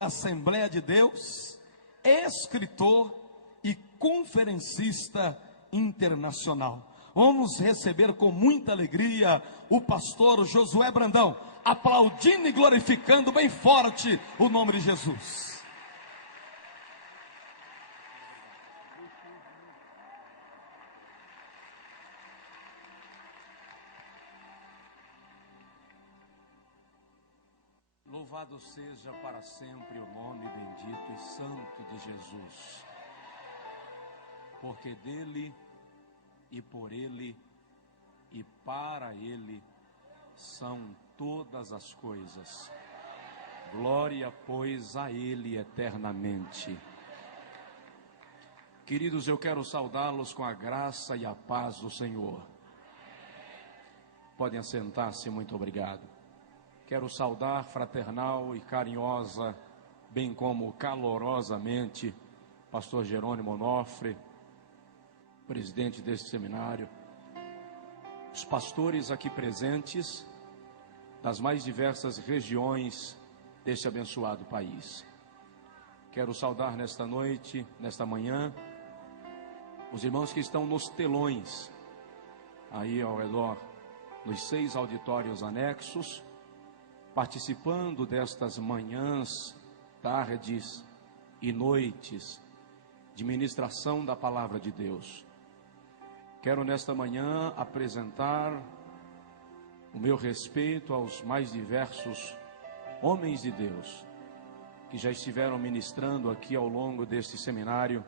Assembleia de Deus, escritor e conferencista internacional. Vamos receber com muita alegria o pastor Josué Brandão, aplaudindo e glorificando bem forte o nome de Jesus. Louvado seja para sempre o nome bendito e santo de Jesus, porque dele e por ele e para ele são todas as coisas. Glória, pois, a ele eternamente. Queridos, eu quero saudá-los com a graça e a paz do Senhor. Podem assentar-se, muito obrigado. Quero saudar fraternal e carinhosa, bem como calorosamente, pastor Jerônimo Onofre, presidente deste seminário, os pastores aqui presentes, das mais diversas regiões deste abençoado país. Quero saudar nesta noite, nesta manhã, os irmãos que estão nos telões, aí ao redor, nos 6 auditórios anexos, participando destas manhãs, tardes e noites de ministração da palavra de Deus. Quero nesta manhã apresentar o meu respeito aos mais diversos homens de Deus que já estiveram ministrando aqui ao longo deste seminário,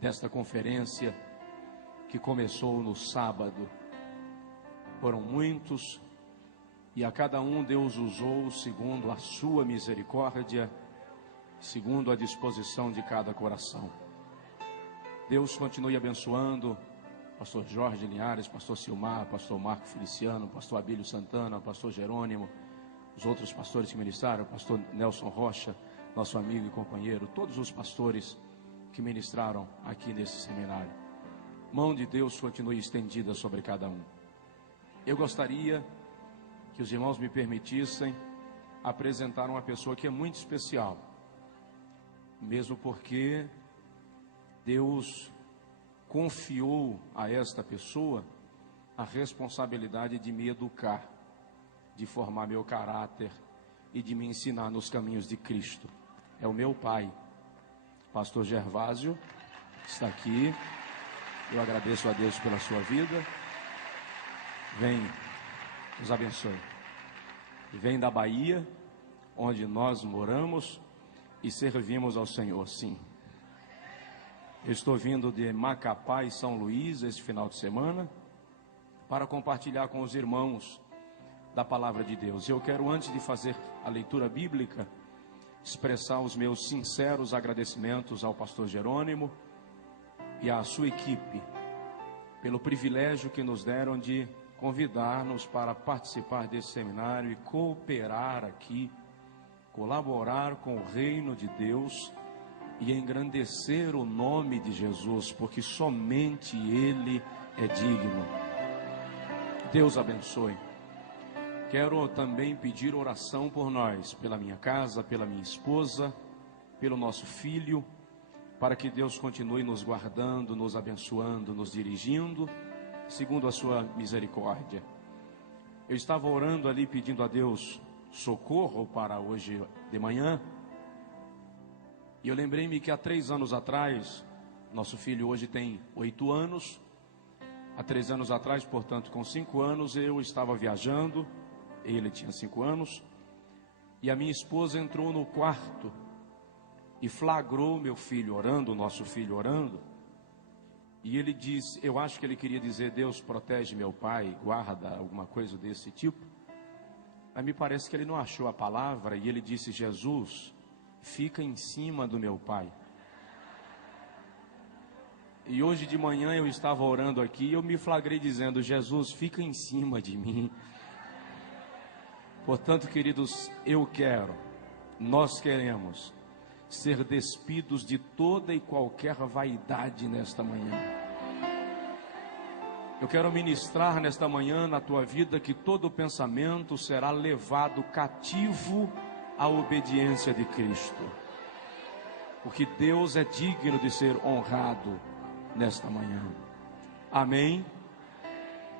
desta conferência que começou no sábado. Foram muitos, e a cada um Deus usou segundo a sua misericórdia, segundo a disposição de cada coração. Deus continue abençoando pastor Jorge Linhares, pastor Silmar, pastor Marco Feliciano, pastor Abílio Santana, pastor Jerônimo, os outros pastores que ministraram, pastor Nelson Rocha, nosso amigo e companheiro, todos os pastores que ministraram aqui nesse seminário. Mão de Deus continue estendida sobre cada um. Eu gostaria que os irmãos me permitissem apresentar uma pessoa que é muito especial, mesmo porque Deus confiou a esta pessoa a responsabilidade de me educar, de formar meu caráter e de me ensinar nos caminhos de Cristo. É o meu pai, pastor Gervásio, que está aqui. Eu agradeço a Deus pela sua vida. Vem, nos abençoe. Vem da Bahia, onde nós moramos e servimos ao Senhor, sim. Eu estou vindo de Macapá e São Luís este final de semana para compartilhar com os irmãos da palavra de Deus. Eu quero, antes de fazer a leitura bíblica, expressar os meus sinceros agradecimentos ao pastor Jerônimo e à sua equipe pelo privilégio que nos deram de convidar-nos para participar desse seminário e cooperar aqui, colaborar com o reino de Deus e engrandecer o nome de Jesus, porque somente Ele é digno. Deus abençoe. Quero também pedir oração por nós, pela minha casa, pela minha esposa, pelo nosso filho, para que Deus continue nos guardando, nos abençoando, nos dirigindo, segundo a sua misericórdia. Eu estava orando ali, pedindo a Deus socorro para hoje de manhã, e eu lembrei-me que há 3 anos atrás, nosso filho hoje tem 8 anos, há 3 anos atrás, portanto com 5 anos, eu estava viajando, ele tinha 5 anos, e a minha esposa entrou no quarto e flagrou meu filho orando, nosso filho orando, e ele disse, eu acho que ele queria dizer, Deus protege meu pai, guarda, alguma coisa desse tipo. Aí me parece que ele não achou a palavra, e ele disse, Jesus, fica em cima do meu pai. E hoje de manhã eu estava orando aqui, e eu me flagrei dizendo, Jesus, fica em cima de mim. Portanto, queridos, nós queremos ser despidos de toda e qualquer vaidade nesta manhã. Eu quero ministrar nesta manhã na tua vida que todo pensamento será levado cativo a obediência de Cristo. Porque Deus é digno de ser honrado nesta manhã. Amém?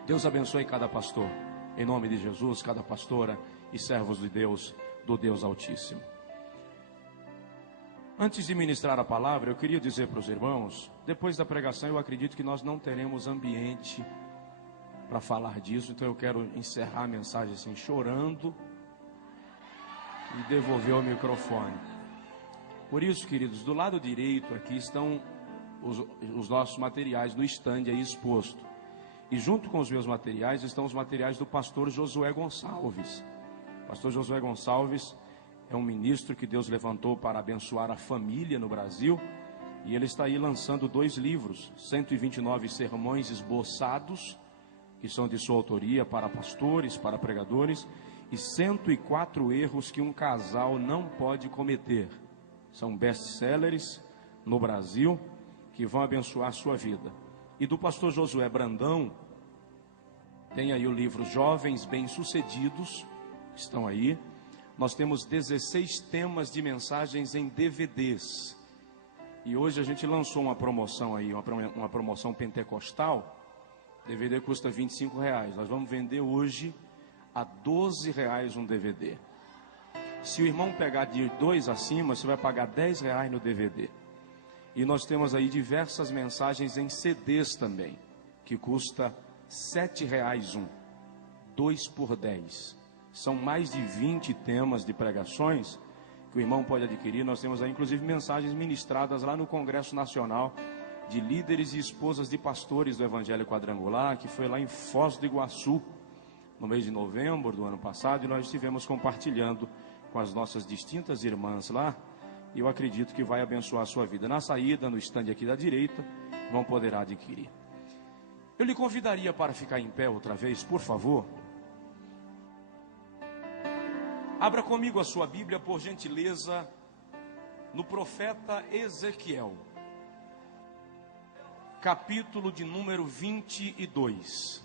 Deus abençoe cada pastor. Em nome de Jesus, cada pastora e servos de Deus, do Deus Altíssimo. Antes de ministrar a palavra, eu queria dizer para os irmãos, depois da pregação eu acredito que nós não teremos ambiente para falar disso, então eu quero encerrar a mensagem assim, chorando e devolver o microfone. Por isso, queridos, do lado direito aqui estão os nossos materiais no stand aí exposto. E junto com os meus materiais estão os materiais do pastor Josué Gonçalves. O pastor Josué Gonçalves é um ministro que Deus levantou para abençoar a família no Brasil. E ele está aí lançando 2 livros, 129 sermões esboçados, que são de sua autoria para pastores, para pregadores, e 104 erros que um casal não pode cometer. São best-sellers no Brasil, que vão abençoar a sua vida. E do pastor Josué Brandão, tem aí o livro Jovens Bem-Sucedidos, estão aí. Nós temos 16 temas de mensagens em DVDs. E hoje a gente lançou uma promoção aí, uma promoção pentecostal. DVD custa R$25. Nós vamos vender hoje a R$12 um DVD. Se o irmão pegar de 2 acima, você vai pagar R$10 no DVD. E nós temos aí diversas mensagens em CDs também, que custa R$7 um, 2 por 10. São mais de 20 temas de pregações que o irmão pode adquirir. Nós temos aí inclusive mensagens ministradas lá no Congresso Nacional de líderes e esposas de pastores do Evangelho Quadrangular, que foi lá em Foz do Iguaçu, no mês de novembro do ano passado, e nós estivemos compartilhando com as nossas distintas irmãs lá, e eu acredito que vai abençoar a sua vida. Na saída, no estande aqui da direita, vão poder adquirir. Eu lhe convidaria para ficar em pé outra vez, por favor. Abra comigo a sua Bíblia, por gentileza, no profeta Ezequiel, capítulo de número 22.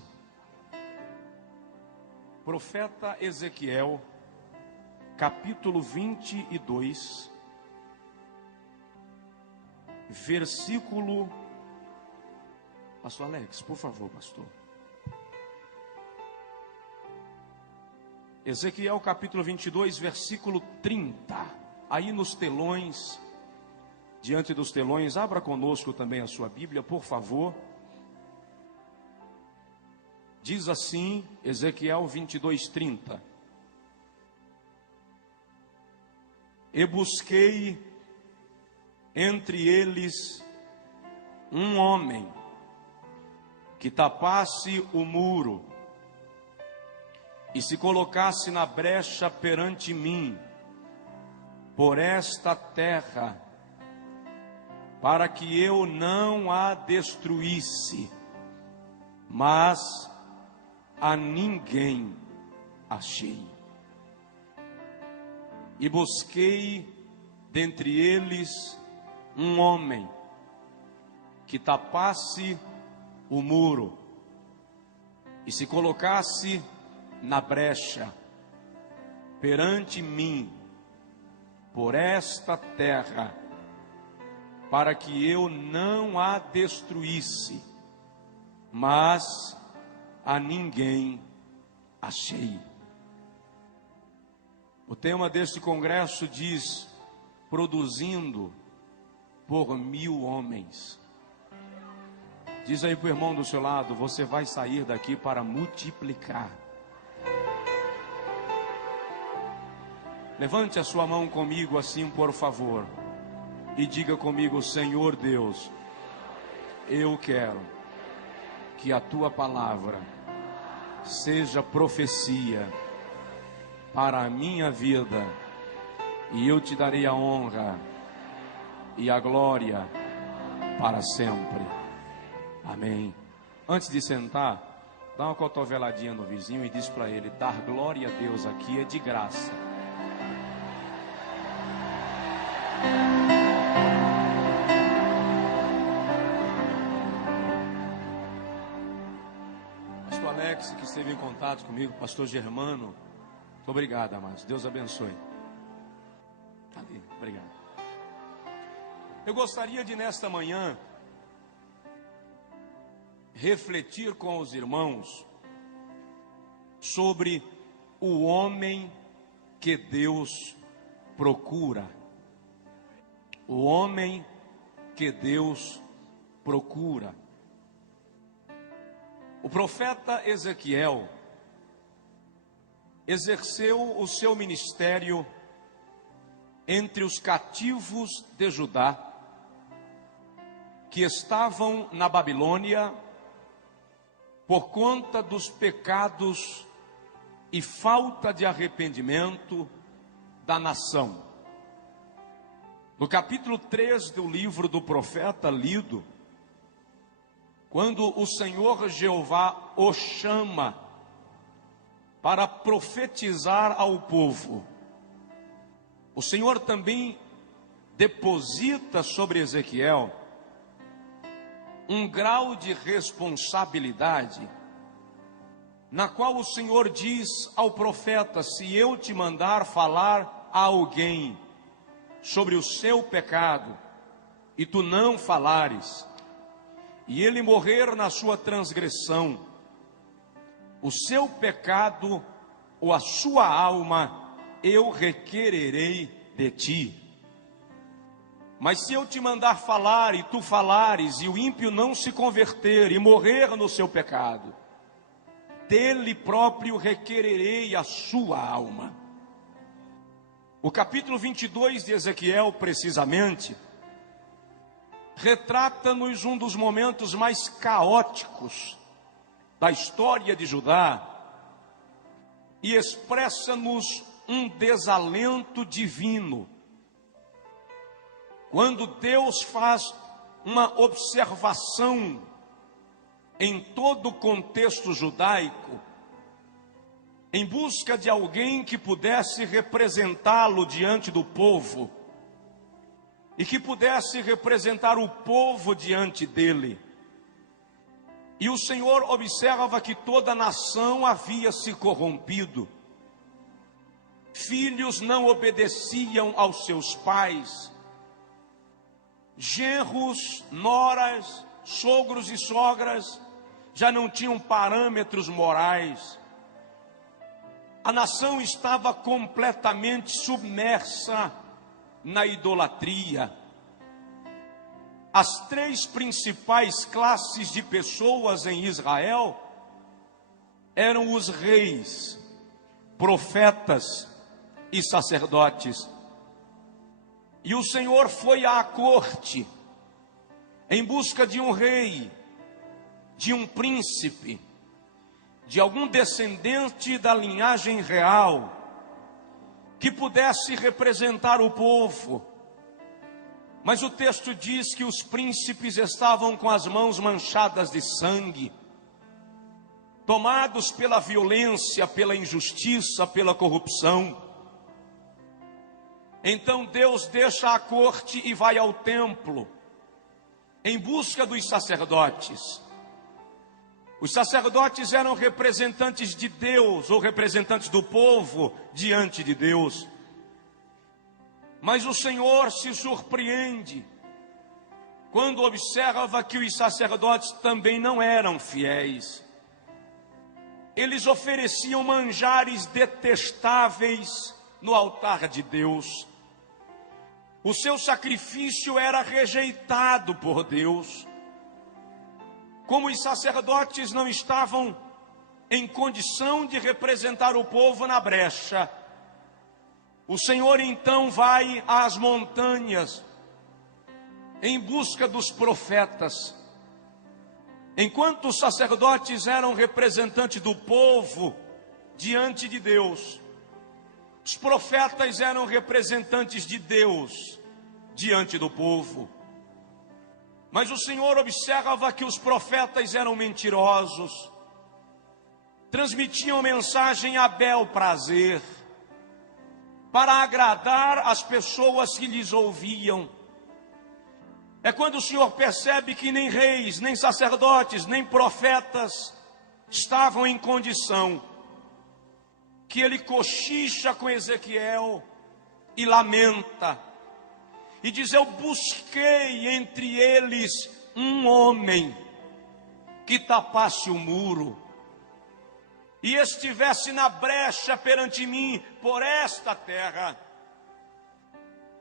Profeta Ezequiel, capítulo 22, versículo... Pastor Alex, por favor, pastor. Ezequiel capítulo 22, versículo 30. Aí nos telões, diante dos telões, abra conosco também a sua Bíblia, por favor. Diz assim, Ezequiel 22, 30. E busquei entre eles um homem que tapasse o muro e se colocasse na brecha perante mim, por esta terra, para que eu não a destruísse, mas a ninguém achei. E busquei dentre eles um homem que tapasse o muro e se colocasse na brecha perante mim, por esta terra, para que eu não a destruísse, mas a ninguém achei. O tema deste congresso diz: produzindo por 1000 homens. Diz aí para o irmão do seu lado: você vai sair daqui para multiplicar. Levante a sua mão comigo assim, por favor, e diga comigo: Senhor Deus, eu quero que a tua palavra seja profecia para a minha vida, e eu te darei a honra e a glória para sempre. Amém. Antes de sentar, dá uma cotoveladinha no vizinho e diz para ele: dar glória a Deus aqui é de graça. Pastor Alex, que esteve em contato comigo, pastor Germano, muito obrigado, amados. Deus abençoe. Obrigado. Eu gostaria de, nesta manhã, refletir com os irmãos sobre o homem que Deus procura. O homem que Deus procura. O profeta Ezequiel exerceu o seu ministério entre os cativos de Judá, que estavam na Babilônia por conta dos pecados e falta de arrependimento da nação. No capítulo 3 do livro do profeta lido, quando o Senhor Jeová o chama para profetizar ao povo, o Senhor também deposita sobre Ezequiel um grau de responsabilidade, na qual o Senhor diz ao profeta: se eu te mandar falar a alguém sobre o seu pecado, e tu não falares, e ele morrer na sua transgressão, o seu pecado ou a sua alma eu requererei de ti. Mas se eu te mandar falar e tu falares, e o ímpio não se converter e morrer no seu pecado, dele próprio requererei a sua alma. O capítulo 22 de Ezequiel, precisamente, retrata-nos um dos momentos mais caóticos da história de Judá e expressa-nos um desalento divino. Quando Deus faz uma observação em todo o contexto judaico, em busca de alguém que pudesse representá-lo diante do povo, e que pudesse representar o povo diante dele. E o Senhor observa que toda a nação havia se corrompido. Filhos não obedeciam aos seus pais. Genros, noras, sogros e sogras já não tinham parâmetros morais. A nação estava completamente submersa na idolatria. As três principais classes de pessoas em Israel eram os reis, profetas e sacerdotes. E o Senhor foi à corte em busca de um rei, de um príncipe, de algum descendente da linhagem real, que pudesse representar o povo. Mas o texto diz que os príncipes estavam com as mãos manchadas de sangue, tomados pela violência, pela injustiça, pela corrupção. Então Deus deixa a corte e vai ao templo, em busca dos sacerdotes. Os sacerdotes eram representantes de Deus, ou representantes do povo diante de Deus. Mas o Senhor se surpreende quando observa que os sacerdotes também não eram fiéis. Eles ofereciam manjares detestáveis no altar de Deus. O seu sacrifício era rejeitado por Deus. Como os sacerdotes não estavam em condição de representar o povo na brecha, o Senhor então vai às montanhas em busca dos profetas. Enquanto os sacerdotes eram representantes do povo diante de Deus, os profetas eram representantes de Deus diante do povo. Mas o Senhor observa que os profetas eram mentirosos, transmitiam mensagem a bel prazer, para agradar as pessoas que lhes ouviam. É quando o Senhor percebe que nem reis, nem sacerdotes, nem profetas estavam em condição, que ele cochicha com Ezequiel e lamenta e diz: eu busquei entre eles um homem que tapasse o muro e estivesse na brecha perante mim por esta terra,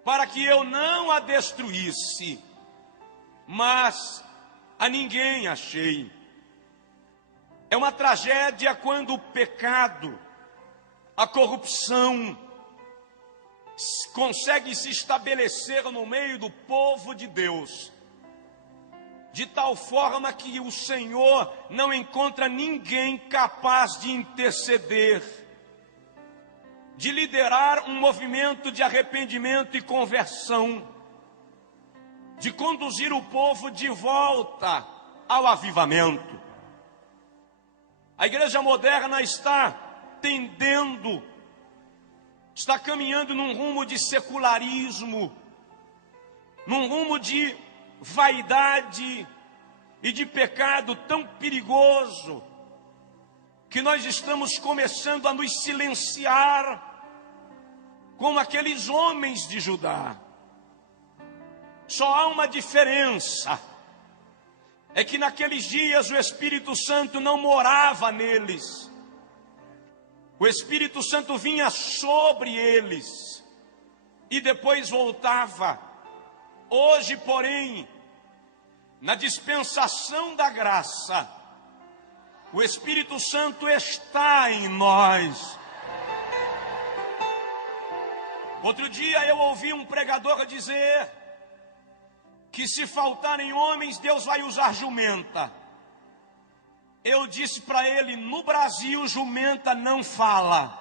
para que eu não a destruísse, mas a ninguém achei. É uma tragédia quando o pecado, a corrupção, consegue se estabelecer no meio do povo de Deus, de tal forma que o Senhor não encontra ninguém capaz de interceder, de liderar um movimento de arrependimento e conversão, de conduzir o povo de volta ao avivamento. A igreja moderna está tendendo, está caminhando num rumo de secularismo, num rumo de vaidade e de pecado tão perigoso, que nós estamos começando a nos silenciar como aqueles homens de Judá. Só há uma diferença, é que naqueles dias o Espírito Santo não morava neles, o Espírito Santo vinha sobre eles e depois voltava. Hoje, porém, na dispensação da graça, o Espírito Santo está em nós. Outro dia eu ouvi um pregador dizer que se faltarem homens, Deus vai usar jumenta. Eu disse para ele: no Brasil, jumenta não fala.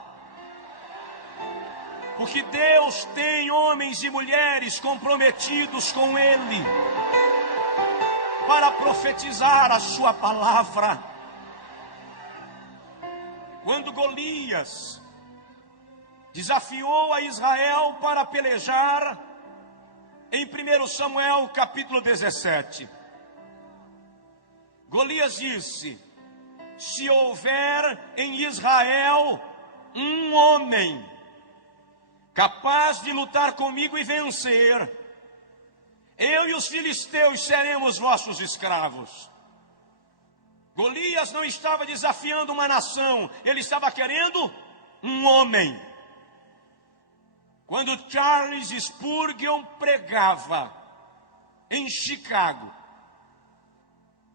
Porque Deus tem homens e mulheres comprometidos com Ele para profetizar a sua palavra. Quando Golias desafiou a Israel para pelejar, em 1 Samuel capítulo 17, Golias disse: se houver em Israel um homem capaz de lutar comigo e vencer, eu e os filisteus seremos vossos escravos. Golias não estava desafiando uma nação, ele estava querendo um homem. Quando Charles Spurgeon pregava em Chicago,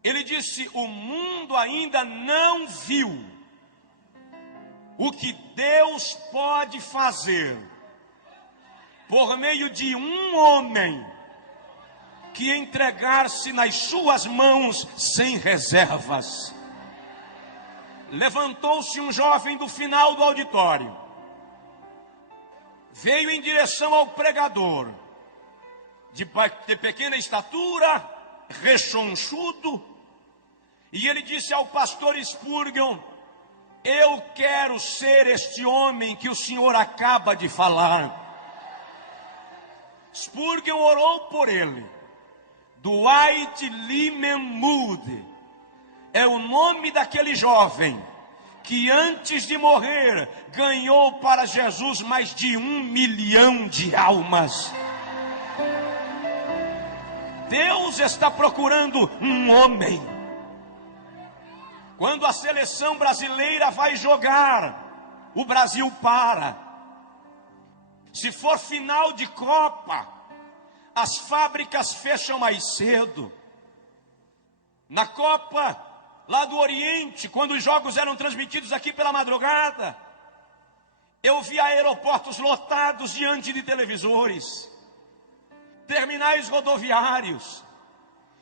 ele disse: o mundo ainda não viu o que Deus pode fazer por meio de um homem que entregar-se nas suas mãos sem reservas. Levantou-se um jovem do final do auditório, veio em direção ao pregador, de pequena estatura, rechonchudo, e ele disse ao pastor Spurgeon: eu quero ser este homem que o senhor acaba de falar. Spurgeon orou por ele. Dwight Lyman Moody é o nome daquele jovem que antes de morrer ganhou para Jesus mais de 1 milhão de almas. Deus está procurando um homem. Quando a seleção brasileira vai jogar, o Brasil para. Se for final de Copa, as fábricas fecham mais cedo. Na Copa lá do Oriente, quando os jogos eram transmitidos aqui pela madrugada, eu vi aeroportos lotados diante de televisores, terminais rodoviários,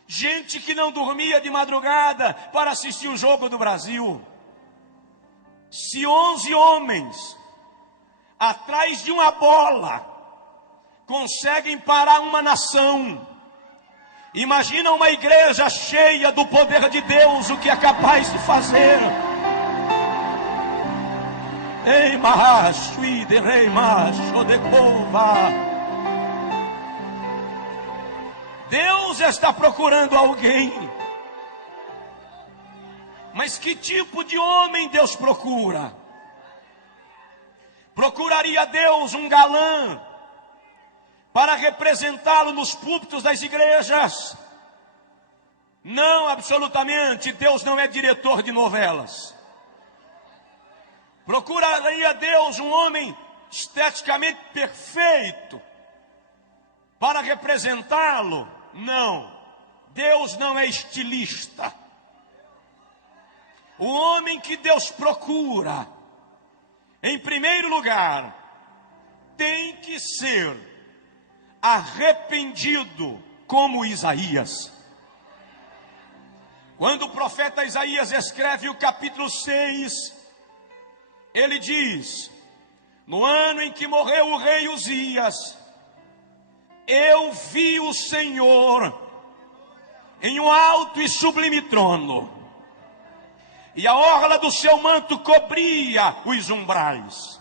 gente que não dormia de madrugada para assistir o jogo do Brasil. Se 11 homens atrás de uma bola conseguem parar uma nação, imagina uma igreja cheia do poder de Deus, o que é capaz de fazer. Ei, Mahashui de Rei Macho de Cova. Deus está procurando alguém. Mas que tipo de homem Deus procura? Procuraria Deus um galã para representá-lo nos púlpitos das igrejas. Não, absolutamente, Deus não é diretor de novelas. Procuraria Deus um homem esteticamente perfeito para representá-lo? Não, Deus não é estilista. O homem que Deus procura, em primeiro lugar, tem que ser arrependido como Isaías. Quando o profeta Isaías escreve o capítulo 6, ele diz: no ano em que morreu o rei Uzias, eu vi o Senhor em um alto e sublime trono, e a orla do seu manto cobria os umbrais,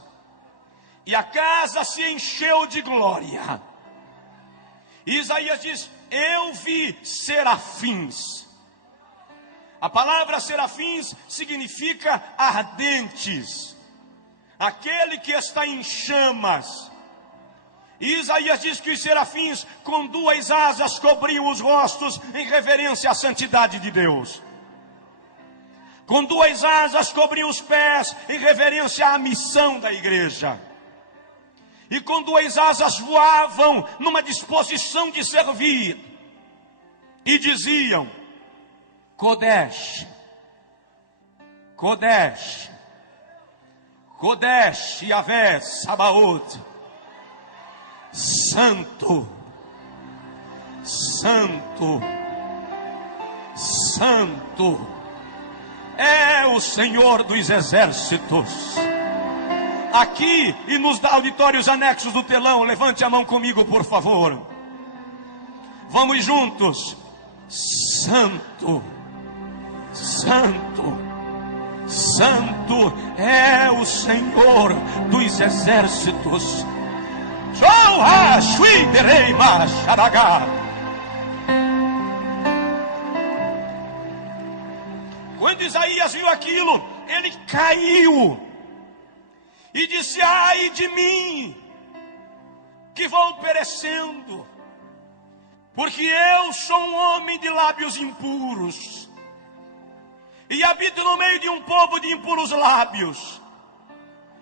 e a casa se encheu de glória. E Isaías diz: eu vi serafins. A palavra serafins significa ardentes, aquele que está em chamas. E Isaías diz que os serafins com duas asas cobriam os rostos em reverência à santidade de Deus. Com duas asas cobriam os pés em reverência à missão da igreja. E com duas asas voavam numa disposição de servir. E diziam: Kodesh, Kodesh, Kodesh Yahvé Sabaoth. Santo, Santo, Santo é o Senhor dos exércitos. Aqui e nos auditórios anexos do telão, levante a mão comigo, por favor. Vamos juntos. Santo, Santo, Santo é o Senhor dos exércitos. Quando Isaías viu aquilo, ele caiu e disse: ai de mim, que vou perecendo, porque eu sou um homem de lábios impuros, e habito no meio de um povo de impuros lábios,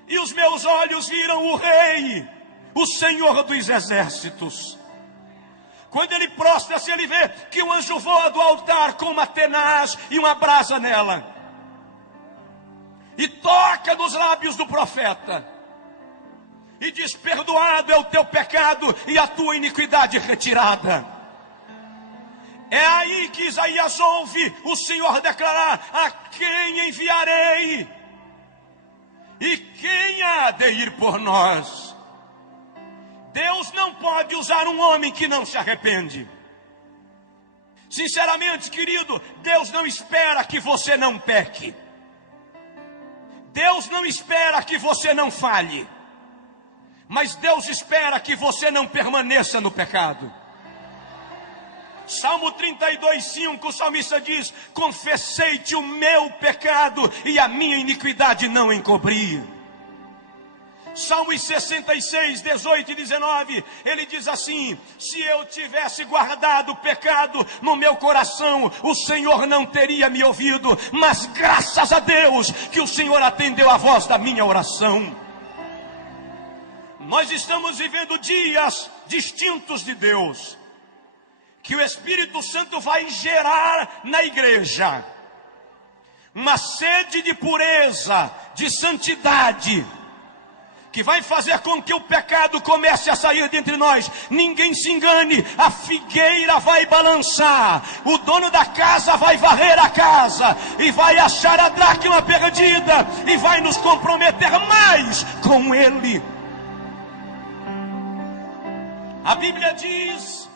e os meus olhos viram o Rei, o Senhor dos exércitos. Quando ele prostra-se, ele vê que um anjo voa do altar com uma tenaz e uma brasa nela, e toca nos lábios do profeta, e diz: perdoado é o teu pecado e a tua iniquidade retirada. É aí que Isaías ouve o Senhor declarar: a quem enviarei? E quem há de ir por nós? Deus não pode usar um homem que não se arrepende. Sinceramente, querido, Deus não espera que você não peque. Deus não espera que você não falhe. Mas Deus espera que você não permaneça no pecado. Salmo 32:5, o salmista diz: confessei-te o meu pecado e a minha iniquidade não encobri. Salmos 66, 18 e 19, ele diz assim: se eu tivesse guardado o pecado no meu coração, o Senhor não teria me ouvido, mas graças a Deus que o Senhor atendeu a voz da minha oração. Nós estamos vivendo dias distintos de Deus, que o Espírito Santo vai gerar na igreja uma sede de pureza, de santidade, que vai fazer com que o pecado comece a sair de entre nós. Ninguém se engane, a figueira vai balançar, o dono da casa vai varrer a casa, e vai achar a dracma perdida, e vai nos comprometer mais com ele. A Bíblia diz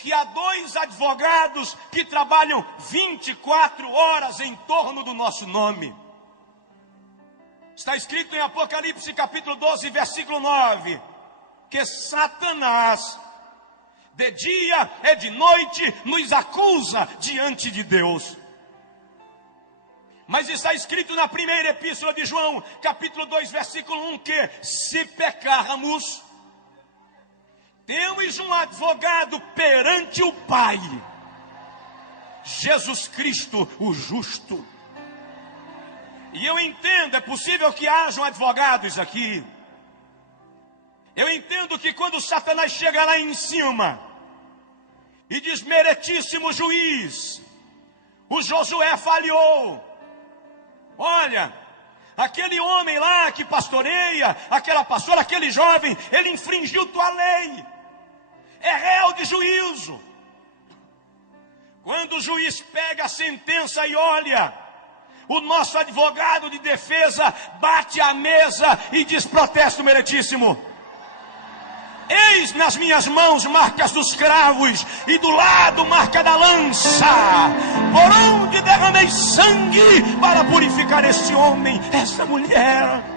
que há dois advogados que trabalham 24 horas em torno do nosso nome. Está escrito em Apocalipse capítulo 12, versículo 9, que Satanás, de dia e de noite, nos acusa diante de Deus. Mas está escrito na primeira epístola de João, capítulo 2, versículo 1, que se pecarmos, Temos um advogado perante o Pai, Jesus Cristo, o justo. E eu entendo, é possível que hajam advogados aqui. Eu entendo que quando Satanás chega lá em cima e diz: meritíssimo juiz, o Josué falhou. Olha, aquele homem lá que pastoreia, aquela pastora, aquele jovem, ele infringiu tua lei. É réu de juízo. Quando o juiz pega a sentença e olha, o nosso advogado de defesa bate a mesa e diz: protesto meritíssimo. Eis nas minhas mãos marcas dos cravos e do lado marca da lança, por onde derramei sangue para purificar este homem, essa mulher.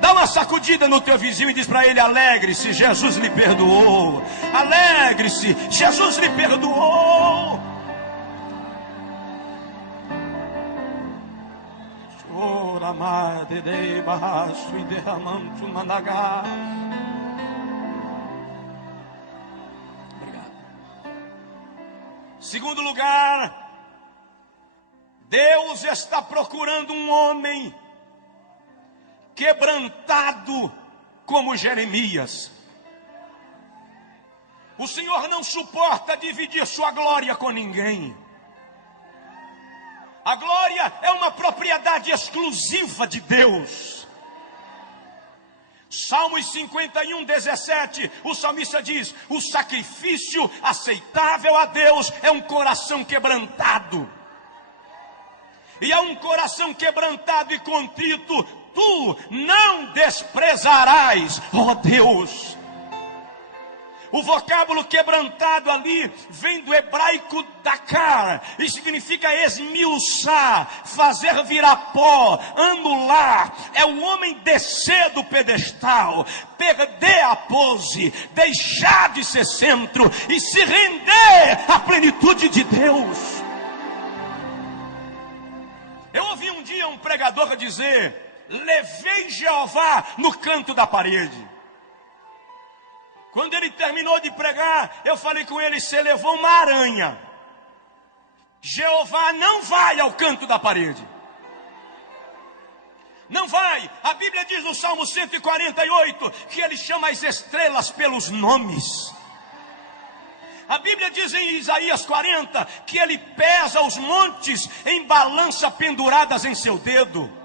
Dá uma sacudida no teu vizinho e diz para ele: alegre-se, Jesus lhe perdoou. Alegre-se, Jesus lhe perdoou. Chora, madre, dei barracho e derramando managá. Segundo lugar, Deus está procurando um homem quebrantado como Jeremias. O Senhor não suporta dividir sua glória com ninguém. A glória é uma propriedade exclusiva de Deus. Salmos 51, 17, o salmista diz: o sacrifício aceitável a Deus é um coração quebrantado. E a um coração quebrantado e contrito, tu não desprezarás, ó Deus. O vocábulo quebrantado ali vem do hebraico dakar e significa esmiuçar, fazer virar pó, anular. É o homem descer do pedestal, perder a pose, deixar de ser centro e se render à plenitude de Deus. Eu ouvi um dia um pregador dizer: levei Jeová no canto da parede. Quando ele terminou de pregar, eu falei com ele: você levou uma aranha. Jeová não vai ao canto da parede. Não vai. A Bíblia diz no Salmo 148 que ele chama as estrelas pelos nomes. A Bíblia diz em Isaías 40 que ele pesa os montes em balança penduradas em seu dedo.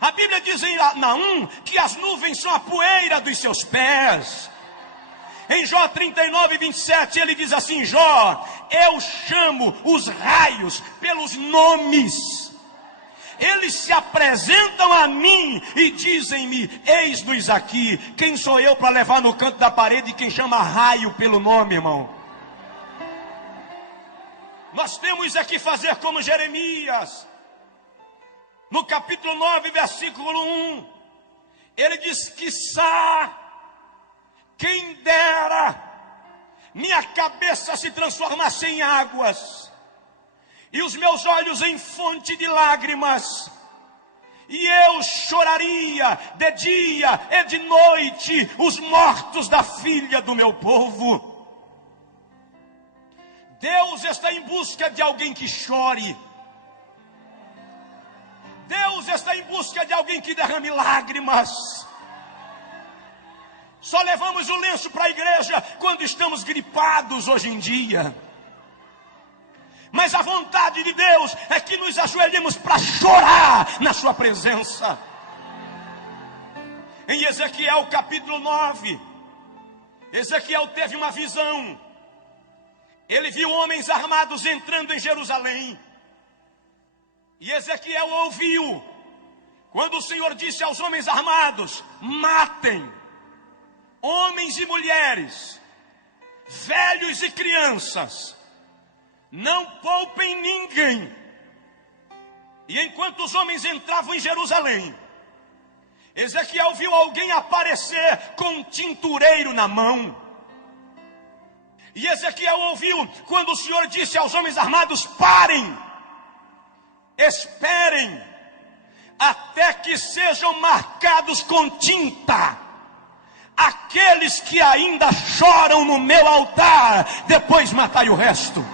A Bíblia diz em Naum que as nuvens são a poeira dos seus pés. Em Jó 39, 27, ele diz assim: Jó, eu chamo os raios pelos nomes. Eles se apresentam a mim e dizem-me: eis-nos aqui. Quem sou eu para levar no canto da parede quem chama raio pelo nome, irmão? Nós temos aqui fazer como Jeremias. No capítulo 9, versículo 1, ele diz: quiçá, quem dera, minha cabeça se transformasse em águas, e os meus olhos em fonte de lágrimas, e eu choraria de dia e de noite os mortos da filha do meu povo. Deus está em busca de alguém que chore. Deus está em busca de alguém que derrame lágrimas. Só levamos o lenço para a igreja quando estamos gripados hoje em dia. Mas a vontade de Deus é que nos ajoelhemos para chorar na sua presença. Em Ezequiel capítulo 9, Ezequiel teve uma visão. Ele viu homens armados entrando em Jerusalém. E Ezequiel ouviu quando o Senhor disse aos homens armados: matem homens e mulheres, velhos e crianças, não poupem ninguém. E enquanto os homens entravam em Jerusalém, Ezequiel viu alguém aparecer com um tintureiro na mão. E Ezequiel ouviu quando o Senhor disse aos homens armados: parem, esperem, até que sejam marcados com tinta aqueles que ainda choram no meu altar, depois matai o resto.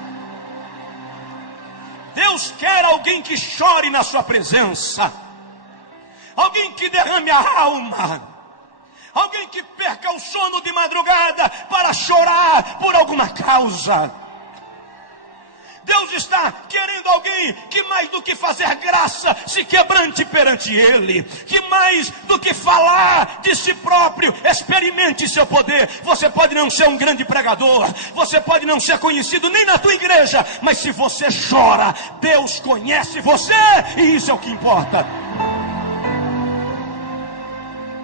Deus quer alguém que chore na sua presença, alguém que derrame a alma, alguém que perca o sono de madrugada para chorar por alguma causa. Deus está querendo alguém que mais do que fazer graça, se quebrante perante Ele, que mais do que falar de si próprio, experimente seu poder. Você pode não ser um grande pregador, você pode não ser conhecido nem na tua igreja, mas se você chora, Deus conhece você, e isso é o que importa.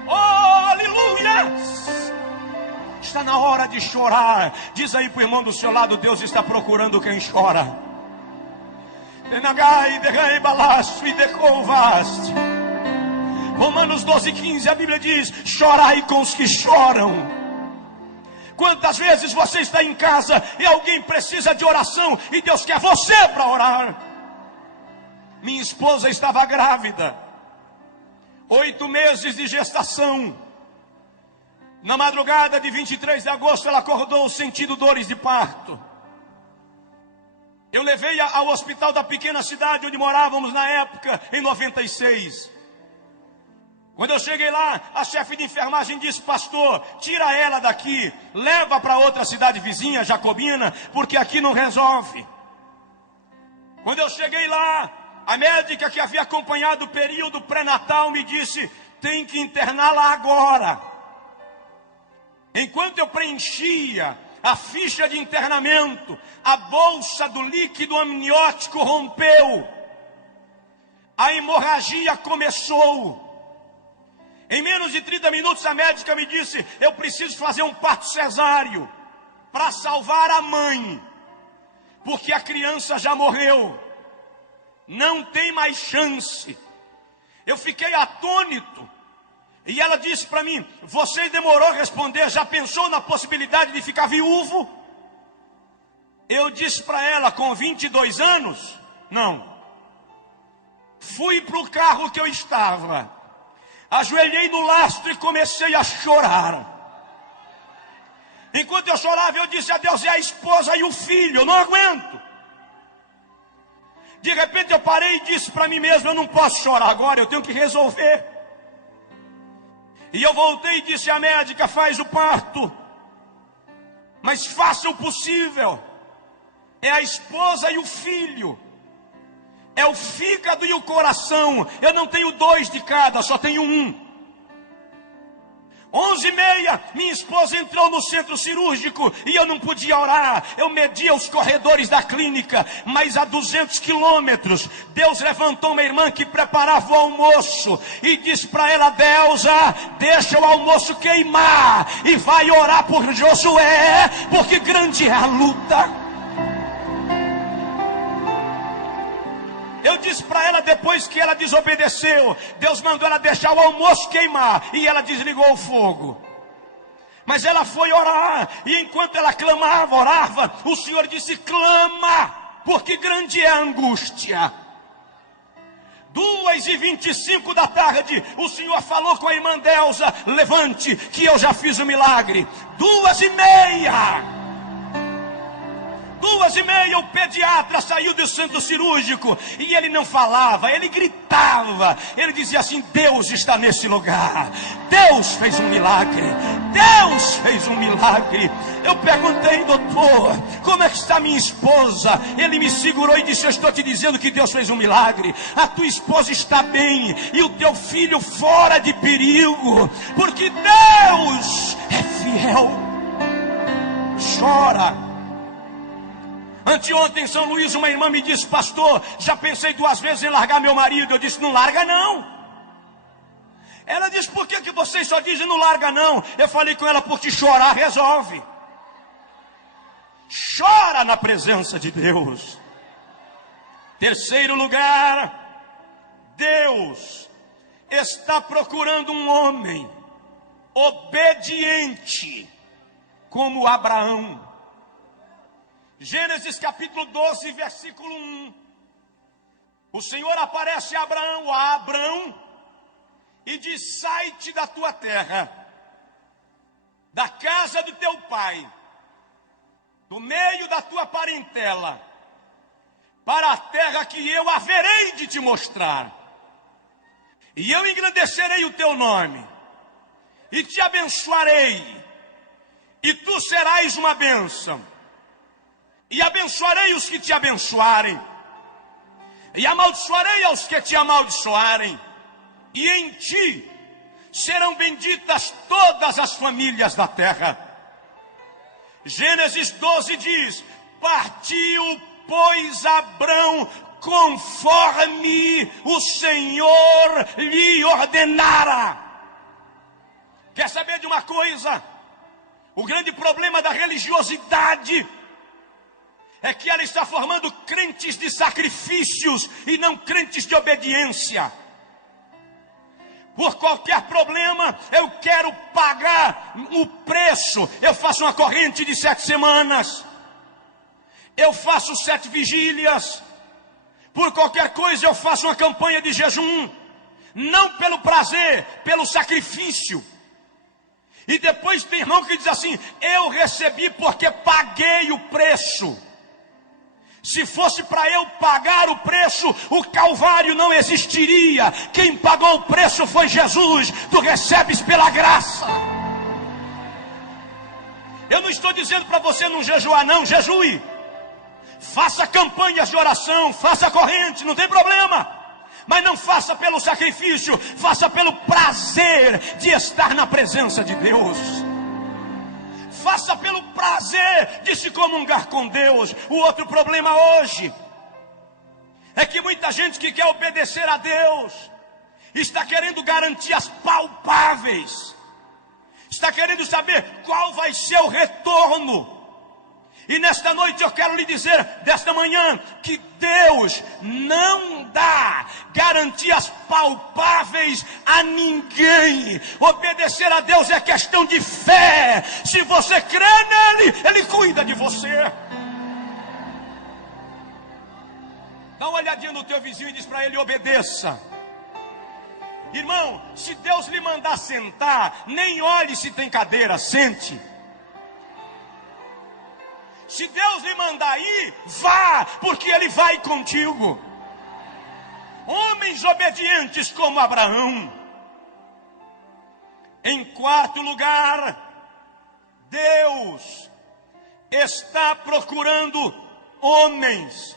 Oh, aleluia! Está na hora de chorar. Diz aí para o irmão do seu lado: Deus está procurando quem chora. Romanos 12:15, a Bíblia diz: chorai com os que choram. Quantas vezes você está em casa e alguém precisa de oração e Deus quer você para orar? Minha esposa estava grávida, 8 meses de gestação. Na madrugada de 23 de agosto, ela acordou sentindo dores de parto. Eu levei-a ao hospital da pequena cidade onde morávamos na época, em 96. Quando eu cheguei lá, a chefe de enfermagem disse: pastor, tira ela daqui, leva para outra cidade vizinha, Jacobina, porque aqui não resolve. Quando eu cheguei lá, a médica que havia acompanhado o período pré-natal me disse: tem que interná-la agora. Enquanto eu preenchia a ficha de internamento, a bolsa do líquido amniótico rompeu. A hemorragia começou. Em menos de 30 minutos a médica me disse: eu preciso fazer um parto cesáreo para salvar a mãe, porque a criança já morreu. Não tem mais chance. Eu fiquei atônito. E ela disse para mim: você demorou a responder, já pensou na possibilidade de ficar viúvo? Eu disse para ela: com 22 anos, não. Fui para o carro que eu estava, ajoelhei no lastro e comecei a chorar. Enquanto eu chorava, eu disse a Deus: é a esposa e o filho, eu não aguento. De repente eu parei e disse para mim mesmo: eu não posso chorar agora, eu tenho que resolver. E eu voltei e disse à médica: faz o parto, mas faça o possível. É a esposa e o filho, é o fígado e o coração. Eu não tenho 2 de cada, só tenho um. 11h30, minha esposa entrou no centro cirúrgico e eu não podia orar. Eu media os corredores da clínica, mas a 200 quilômetros, Deus levantou uma irmã que preparava o almoço e disse para ela: Deusa, deixa o almoço queimar e vai orar por Josué, porque grande é a luta. Eu disse para ela, depois que ela desobedeceu, Deus mandou ela deixar o almoço queimar, e ela desligou o fogo. Mas ela foi orar, e enquanto ela clamava, orava, o Senhor disse: clama, porque grande é a angústia. 2h25 da tarde, o Senhor falou com a irmã Deusa: levante, que eu já fiz o milagre. 2h30. 2h30, o pediatra saiu do centro cirúrgico e ele não falava, ele gritava, ele dizia assim: Deus está nesse lugar, Deus fez um milagre, Deus fez um milagre. Eu perguntei: doutor, como é que está minha esposa? Ele me segurou e disse: eu estou te dizendo que Deus fez um milagre, a tua esposa está bem e o teu filho fora de perigo, porque Deus é fiel. Chora. Anteontem em São Luís, uma irmã me disse: pastor, já pensei 2 vezes em largar meu marido. Eu disse: não larga não. Ela disse: por que vocês só dizem não larga não? Eu falei com ela: porque chorar resolve. Chora na presença de Deus. Terceiro lugar, Deus está procurando um homem obediente como Abraão. Gênesis capítulo 12, versículo 1. O Senhor aparece a Abraão, e diz: sai-te da tua terra, da casa do teu pai, do meio da tua parentela, para a terra que eu haverei de te mostrar. E eu engrandecerei o teu nome, e te abençoarei, e tu serás uma bênção. E abençoarei os que te abençoarem, e amaldiçoarei aos que te amaldiçoarem. E em ti serão benditas todas as famílias da terra. Gênesis 12 diz: partiu, pois, Abrão conforme o Senhor lhe ordenara. Quer saber de uma coisa? O grande problema da religiosidade é que ela está formando crentes de sacrifícios e não crentes de obediência. Por qualquer problema, eu quero pagar o preço. Eu faço uma corrente de 7 semanas. Eu faço 7 vigílias. Por qualquer coisa, eu faço uma campanha de jejum. Não pelo prazer, pelo sacrifício. E depois tem irmão que diz assim: eu recebi porque paguei o preço. Se fosse para eu pagar o preço, o Calvário não existiria. Quem pagou o preço foi Jesus. Tu recebes pela graça. Eu não estou dizendo para você não jejuar, não. Jejue. Faça campanhas de oração, faça corrente, não tem problema. Mas não faça pelo sacrifício, faça pelo prazer de estar na presença de Deus. Faça pelo prazer de se comungar com Deus. O outro problema hoje é que muita gente que quer obedecer a Deus está querendo garantias palpáveis, está querendo saber qual vai ser o retorno. E nesta noite eu quero lhe dizer, desta manhã, que Deus não dá garantias palpáveis a ninguém. Obedecer a Deus é questão de fé. Se você crê nele, ele cuida de você. Dá uma olhadinha no teu vizinho e diz para ele: obedeça. Irmão, se Deus lhe mandar sentar, nem olhe se tem cadeira, sente. Se Deus lhe mandar ir, vá, porque ele vai contigo. Homens obedientes como Abraão. Em quarto lugar, Deus está procurando homens,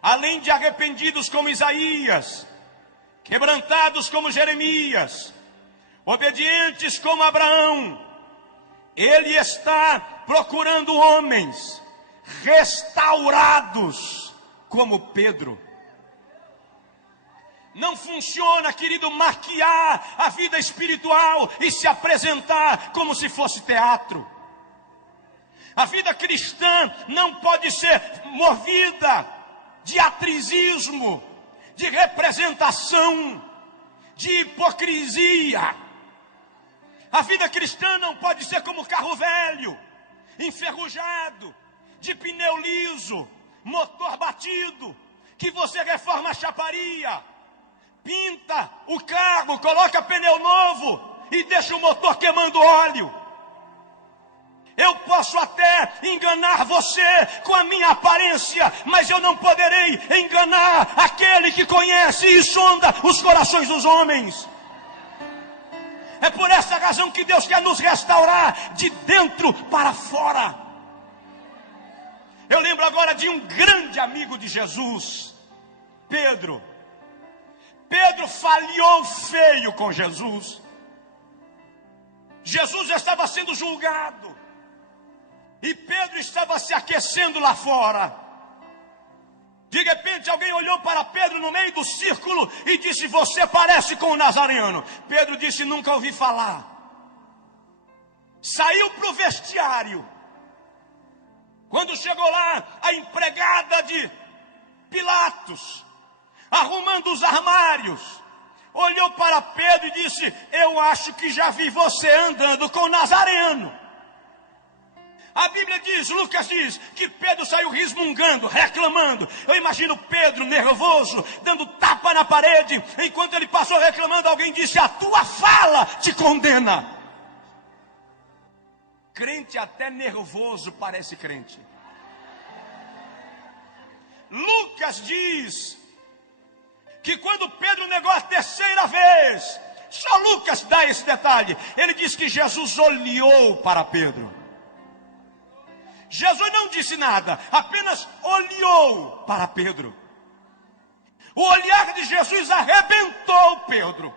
além de arrependidos como Isaías, quebrantados como Jeremias, obedientes como Abraão. Ele está procurando homens restaurados como Pedro. Não funciona, querido, maquiar a vida espiritual e se apresentar como se fosse teatro. A vida cristã não pode ser movida de atrizismo, de representação, de hipocrisia. A vida cristã não pode ser como carro velho, enferrujado, de pneu liso, motor batido, que você reforma a chaparia, pinta o carro, coloca pneu novo e deixa o motor queimando óleo. Eu posso até enganar você com a minha aparência, mas eu não poderei enganar aquele que conhece e sonda os corações dos homens. É por essa razão que Deus quer nos restaurar de dentro para fora. Eu lembro agora de um grande amigo de Jesus, Pedro. Pedro falhou feio com Jesus. Jesus já estava sendo julgado. E Pedro estava se aquecendo lá fora. De repente alguém olhou para Pedro no meio do círculo e disse: você parece com o Nazareno. Pedro disse: nunca ouvi falar. Saiu para o vestiário. Quando chegou lá, a empregada de Pilatos, arrumando os armários, olhou para Pedro e disse: eu acho que já vi você andando com o Nazareno. A Bíblia diz, Lucas diz, que Pedro saiu resmungando, reclamando. Eu imagino Pedro nervoso, dando tapa na parede. Enquanto ele passou reclamando, alguém disse: a tua fala te condena. Crente até nervoso parece crente. Lucas diz que quando Pedro negou a terceira vez, só Lucas dá esse detalhe, ele diz que Jesus olhou para Pedro. Jesus não disse nada, apenas olhou para Pedro. O olhar de Jesus arrebentou Pedro.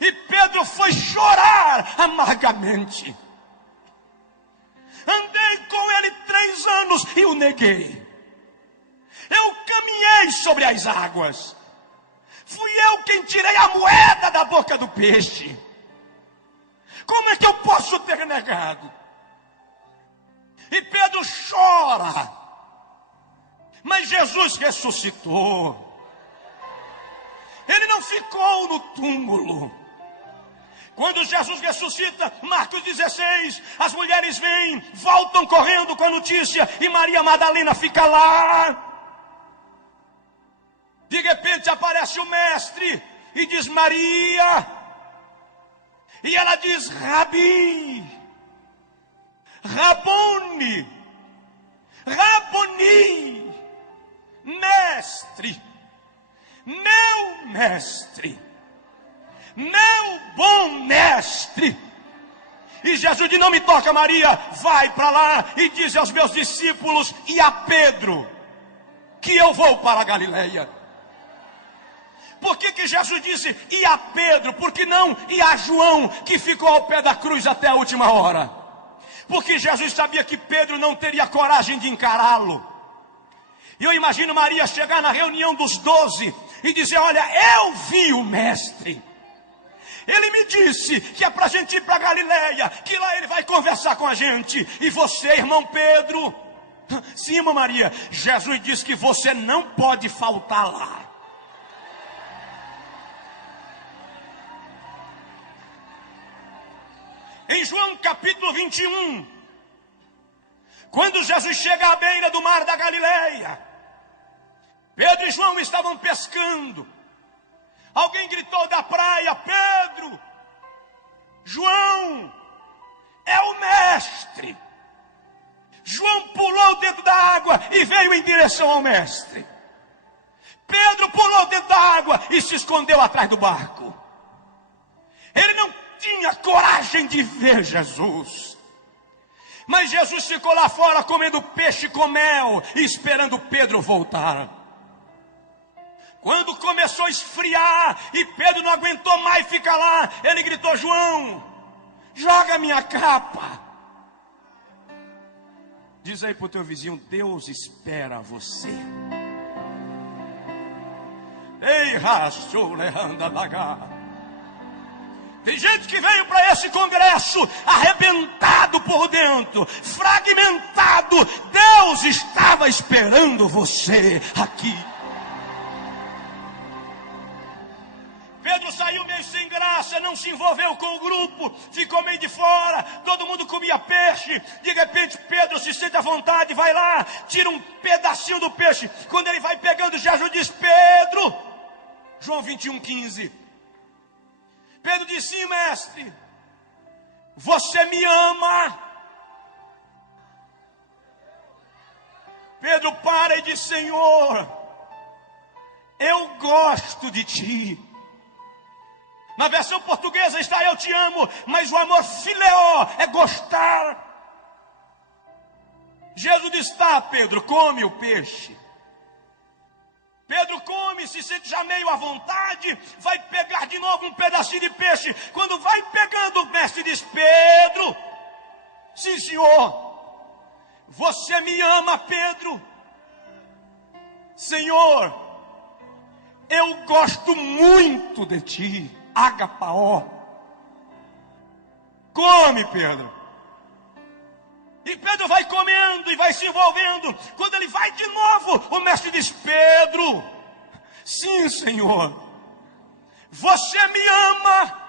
E Pedro foi chorar amargamente. Andei com ele 3 anos e o neguei. Eu caminhei sobre as águas. Fui eu quem tirei a moeda da boca do peixe. Como é que eu posso ter negado? E Pedro chora. Mas Jesus ressuscitou. Ele não ficou no túmulo. Quando Jesus ressuscita, Marcos 16, as mulheres vêm, voltam correndo com a notícia, e Maria Madalena fica lá. De repente aparece o mestre e diz Maria, e ela diz Rabi, Rabone, Raboni, mestre, meu mestre, meu bom mestre. E Jesus diz, não me toca Maria, vai para lá e diz aos meus discípulos e a Pedro que eu vou para a Galileia. Por que Jesus disse e a Pedro? Por que não e a João, que ficou ao pé da cruz até a última hora? Porque Jesus sabia que Pedro não teria coragem de encará-lo. E eu imagino Maria chegar na reunião dos 12 e dizer, olha, eu vi o mestre. Ele me disse que é para a gente ir para Galileia, que lá ele vai conversar com a gente. E você, irmão Pedro? Sim, irmã Maria. Jesus disse que você não pode faltar lá. Em João capítulo 21, quando Jesus chega à beira do mar da Galileia, Pedro e João estavam pescando. Alguém gritou da praia, Pedro, João, é o mestre. João pulou dentro da água e veio em direção ao mestre. Pedro pulou dentro da água e se escondeu atrás do barco. Ele não tinha coragem de ver Jesus. Mas Jesus ficou lá fora comendo peixe com mel e esperando Pedro voltar. Quando começou a esfriar e Pedro não aguentou mais ficar lá, ele gritou, João, joga minha capa. Diz aí pro teu vizinho, Deus espera você. Ei, rachou, leanda lagar. Tem gente que veio para esse congresso arrebentado por dentro, fragmentado. Deus estava esperando você aqui. Pedro saiu meio sem graça, não se envolveu com o grupo, ficou meio de fora, todo mundo comia peixe. De repente Pedro se sente à vontade, vai lá, tira um pedacinho do peixe. Quando ele vai pegando, Jesus diz, Pedro, João 21:15. Pedro disse, sim, mestre, você me ama? Pedro para e diz, Senhor, eu gosto de ti. Na versão portuguesa está eu te amo, mas o amor fileó é gostar. Jesus diz, tá, Pedro, come o peixe. Pedro come, se sente já meio à vontade, vai pegar de novo um pedacinho de peixe. Quando vai pegando, o mestre diz, Pedro, sim senhor, você me ama, Pedro? Senhor, eu gosto muito de ti. Agapaó. Come, Pedro. E Pedro vai comendo e vai se envolvendo. Quando ele vai de novo, o mestre diz, Pedro, sim, Senhor, você me ama?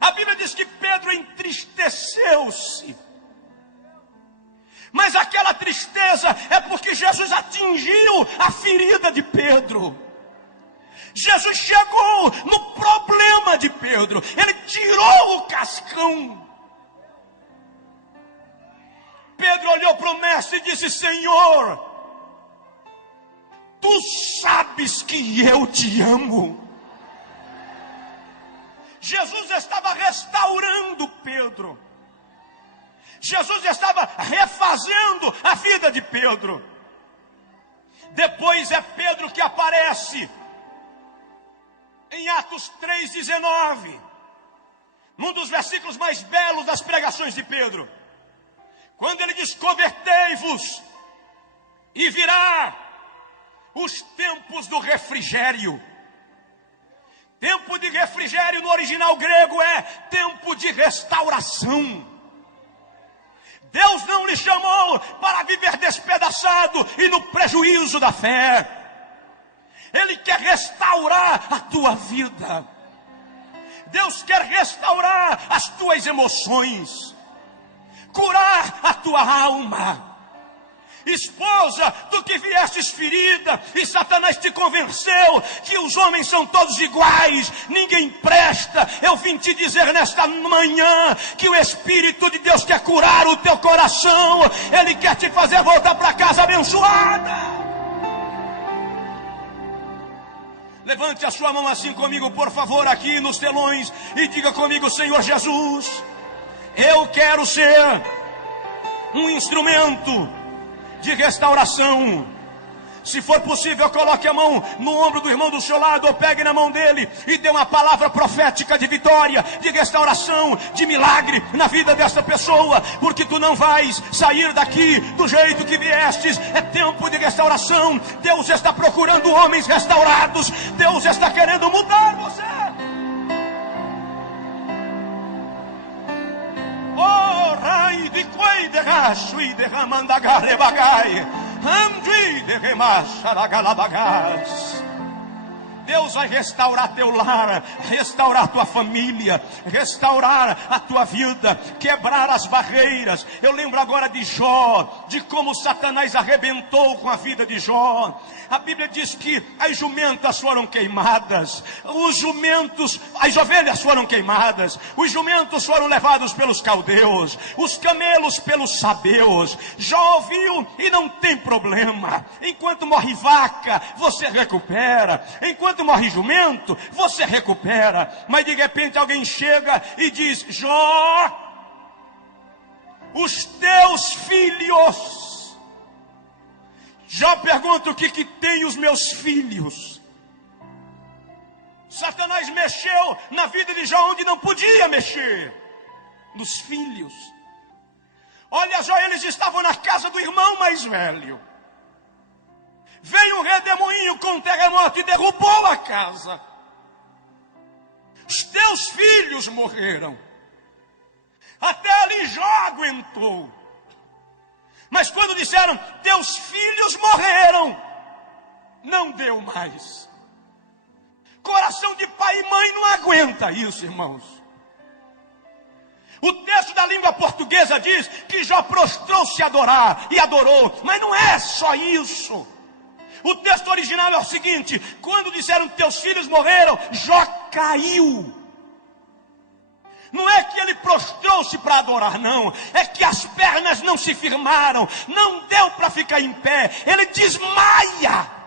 A Bíblia diz que Pedro entristeceu-se. Mas aquela tristeza é porque Jesus atingiu a ferida de Pedro. Jesus chegou no problema de Pedro. Ele tirou o cascão. chegou para o mestre e disse: Senhor, tu sabes que eu te amo. Jesus estava restaurando Pedro. Jesus estava refazendo a vida de Pedro. Depois é Pedro que aparece em Atos 3,19, num dos versículos mais belos das pregações de Pedro, quando ele diz: convertei-vos e virá os tempos do refrigério. Tempo de refrigério no original grego é tempo de restauração. Deus não lhe chamou para viver despedaçado e no prejuízo da fé. Ele quer restaurar a tua vida. Deus quer restaurar as tuas emoções, curar a tua alma. Esposa, tu que viestes ferida e Satanás te convenceu que os homens são todos iguais, ninguém presta. Eu vim te dizer nesta manhã que o Espírito de Deus quer curar o teu coração. Ele quer te fazer voltar para casa abençoada. Levante a sua mão assim comigo, por favor, aqui nos telões, e diga comigo: Senhor Jesus, eu quero ser um instrumento de restauração. Se for possível, coloque a mão no ombro do irmão do seu lado, ou pegue na mão dele e dê uma palavra profética de vitória, de restauração, de milagre na vida desta pessoa, porque tu não vais sair daqui do jeito que viestes. É tempo de restauração. Deus está procurando homens restaurados. Deus está querendo mudar você. Oh, rai de coi de racho e de ramandagare bagai, andui de remacha da galabagás. Deus vai restaurar teu lar, restaurar tua família, restaurar a tua vida, quebrar as barreiras. Eu lembro agora de Jó, de como Satanás arrebentou com a vida de Jó. A Bíblia diz que as jumentas foram queimadas, as ovelhas foram queimadas, os jumentos foram levados pelos caldeus, os camelos pelos sabeus. Jó ouviu e não tem problema. Enquanto morre vaca, você recupera. Enquanto morre jumento, você recupera. Mas de repente alguém chega e diz: Jó, os teus filhos. Jó pergunta: o que tem os meus filhos? Satanás mexeu na vida de Jó onde não podia mexer, nos filhos. Olha, Jó, eles estavam na casa do irmão mais velho. Veio um redemoinho com um terremoto e derrubou a casa. Os teus filhos morreram. Até ali Jó aguentou. Mas quando disseram: teus filhos morreram, não deu mais. Coração de pai e mãe não aguenta isso, irmãos. O texto da língua portuguesa diz que Jó prostrou-se a adorar, e adorou. Mas não é só isso. O texto original é o seguinte: quando disseram teus filhos morreram, Jó caiu. Não é que ele prostrou-se para adorar, não. É que as pernas não se firmaram, não deu para ficar em pé. Ele desmaia.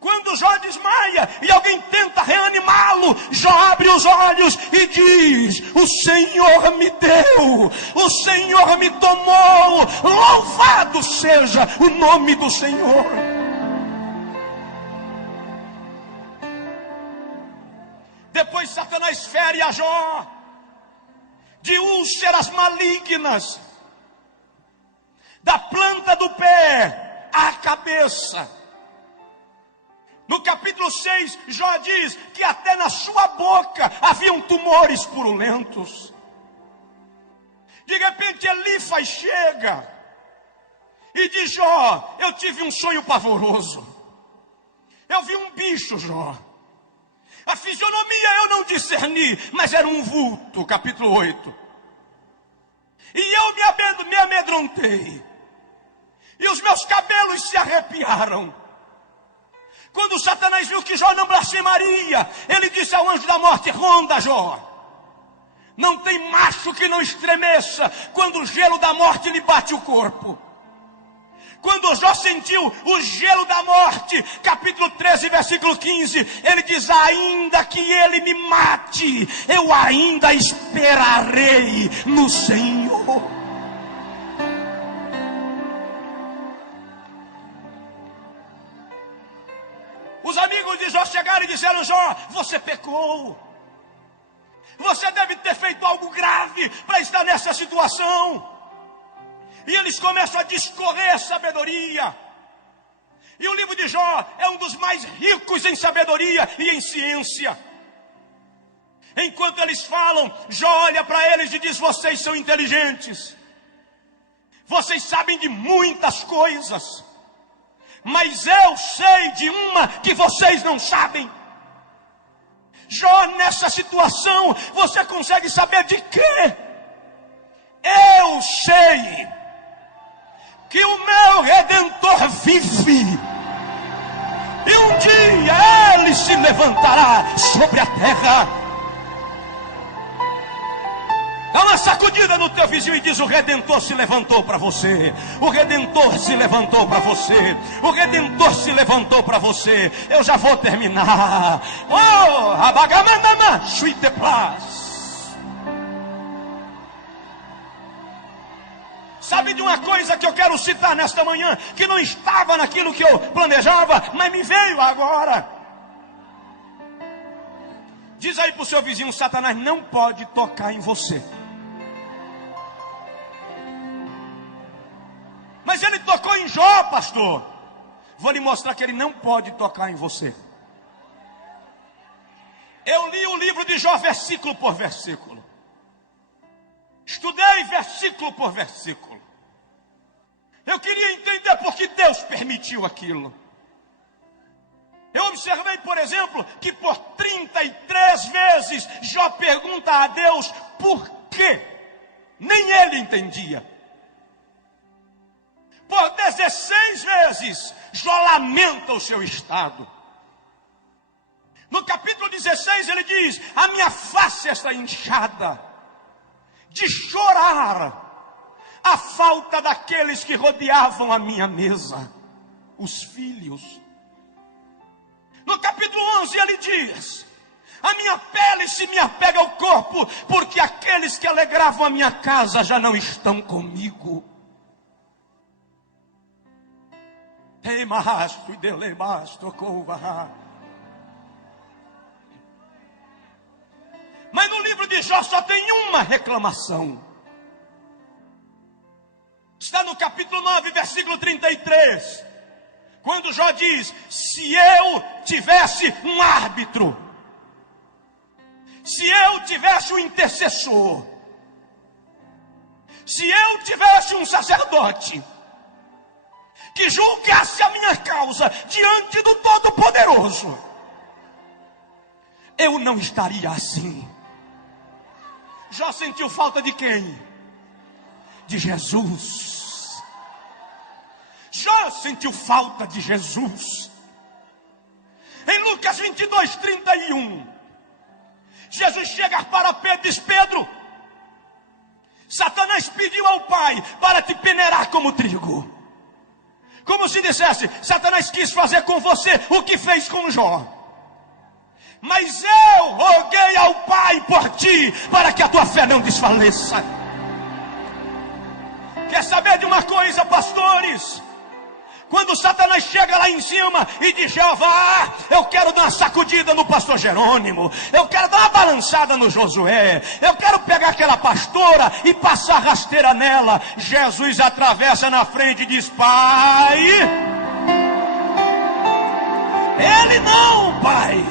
Quando Jó desmaia e alguém tenta reanimá-lo, Jó abre os olhos e diz: o Senhor me deu, o Senhor me tomou, louvado seja o nome do Senhor. Depois Satanás fere a Jó de úlceras malignas, da planta do pé à cabeça. No capítulo 6, Jó diz que até na sua boca haviam tumores purulentos. De repente Elifas chega e diz: Jó, eu tive um sonho pavoroso. Eu vi um bicho, Jó. A fisionomia eu não discerni, mas era um vulto, capítulo 8. E eu me amedrontei. E os meus cabelos se arrepiaram. Quando Satanás viu que Jó não blasfemaria, ele disse ao anjo da morte: ronda, Jó. Não tem macho que não estremeça quando o gelo da morte lhe bate o corpo. Quando Jó sentiu o gelo da morte, capítulo 13, versículo 15, ele diz: ainda que ele me mate, eu ainda esperarei no Senhor. Os amigos de Jó chegaram e disseram: Jó, você pecou. Você deve ter feito algo grave para estar nessa situação. E eles começam a discorrer sabedoria. E o livro de Jó é um dos mais ricos em sabedoria e em ciência. Enquanto eles falam, Jó olha para eles e diz: vocês são inteligentes. Vocês sabem de muitas coisas. Mas eu sei de uma que vocês não sabem. Jó, nessa situação, você consegue saber de quê? Eu sei que o meu Redentor vive, e um dia ele se levantará sobre a terra. Dá uma sacudida no teu vizinho e diz: o Redentor se levantou para você. O Redentor se levantou para você. O Redentor se levantou para você. Eu já vou terminar. Oh, abagamandama, chuiteplas. Sabe de uma coisa que eu quero citar nesta manhã, que não estava naquilo que eu planejava, mas me veio agora. Diz aí para o seu vizinho: Satanás não pode tocar em você. Mas ele tocou em Jó, pastor. Vou lhe mostrar que ele não pode tocar em você. Eu li o livro de Jó versículo por versículo. Estudei versículo por versículo. Eu queria entender por que Deus permitiu aquilo. Eu observei, por exemplo, que por 33 vezes Jó pergunta a Deus por quê. Nem ele entendia. Por 16 vezes Jó lamenta o seu estado. No capítulo 16 ele diz: a minha face está inchada de chorar a falta daqueles que rodeavam a minha mesa, os filhos. No capítulo 11 ele diz: a minha pele se me apega ao corpo, porque aqueles que alegravam a minha casa já não estão comigo. Mas no livro de Jó só tem uma reclamação. Está no capítulo 9, versículo 33. Quando Jó diz: se eu tivesse um árbitro, se eu tivesse um intercessor, se eu tivesse um sacerdote que julgasse a minha causa diante do Todo-Poderoso, eu não estaria assim. Jó sentiu falta de quem? De Jesus. Jó sentiu falta de Jesus. Em Lucas 22, 31, Jesus chega para Pedro e diz: Pedro, Satanás pediu ao Pai para te peneirar como trigo. Como se dissesse: Satanás quis fazer com você o que fez com Jó. Mas eu roguei ao Pai por ti, para que a tua fé não desfaleça. Quer saber de uma coisa, pastores? Quando Satanás chega lá em cima e diz: Jeová, eu quero dar uma sacudida no pastor Jerônimo, eu quero dar uma balançada no Josué, eu quero pegar aquela pastora e passar rasteira nela, Jesus atravessa na frente e diz: Pai, ele não, Pai,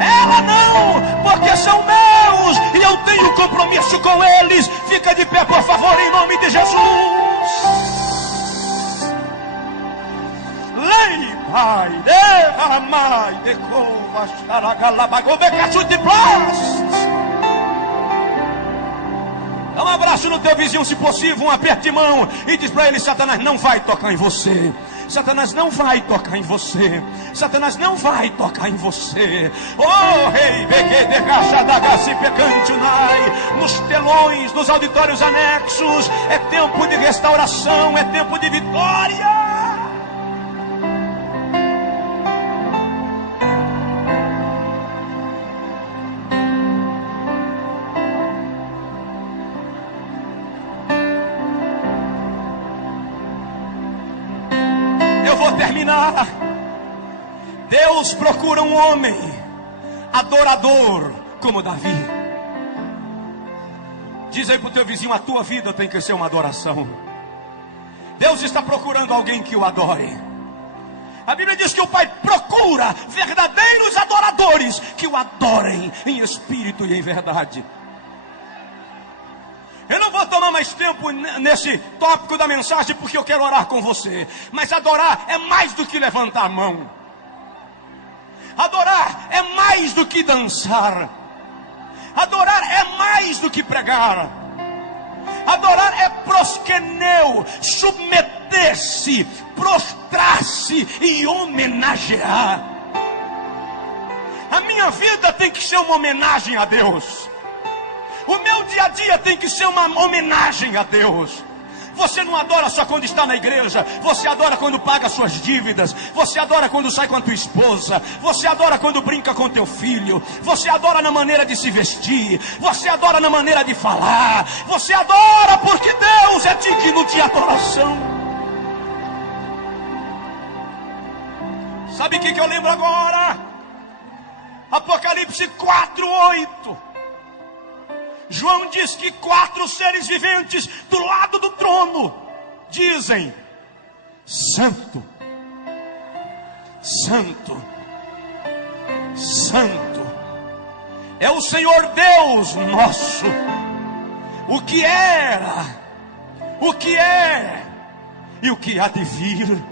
ela não, porque são meus e eu tenho compromisso com eles. Fica de pé, por favor, em nome de Jesus. Lei, Pai, derramai, decova, xaragalabagove, caçute, blast. Dá um abraço encoste no teu vizinho, se possível, um aperto de mão, e diz para ele: Satanás não vai tocar em você. Satanás não vai tocar em você. Satanás não vai tocar em você. Oh, rei, nos telões, nos auditórios anexos, é tempo de restauração, é tempo de vitória. Terminar. Deus procura um homem adorador como Davi. Diz aí para o teu vizinho: a tua vida tem que ser uma adoração. Deus está procurando alguém que o adore. A Bíblia diz que o Pai procura verdadeiros adoradores que o adorem em espírito e em verdade. Eu não vou tomar mais tempo nesse tópico da mensagem, porque eu quero orar com você. Mas adorar é mais do que levantar a mão. Adorar é mais do que dançar. Adorar é mais do que pregar. Adorar é proskeneu, submeter-se, prostrar-se e homenagear. A minha vida tem que ser uma homenagem a Deus. O meu dia a dia tem que ser uma homenagem a Deus. Você não adora só quando está na igreja. Você adora quando paga suas dívidas. Você adora quando sai com a tua esposa. Você adora quando brinca com teu filho. Você adora na maneira de se vestir. Você adora na maneira de falar. Você adora porque Deus é digno de adoração. Sabe o que eu lembro agora? Apocalipse 4:8. João diz que 4 seres viventes do lado do trono dizem: Santo, Santo, Santo é o Senhor Deus nosso, o que era, o que é e o que há de vir.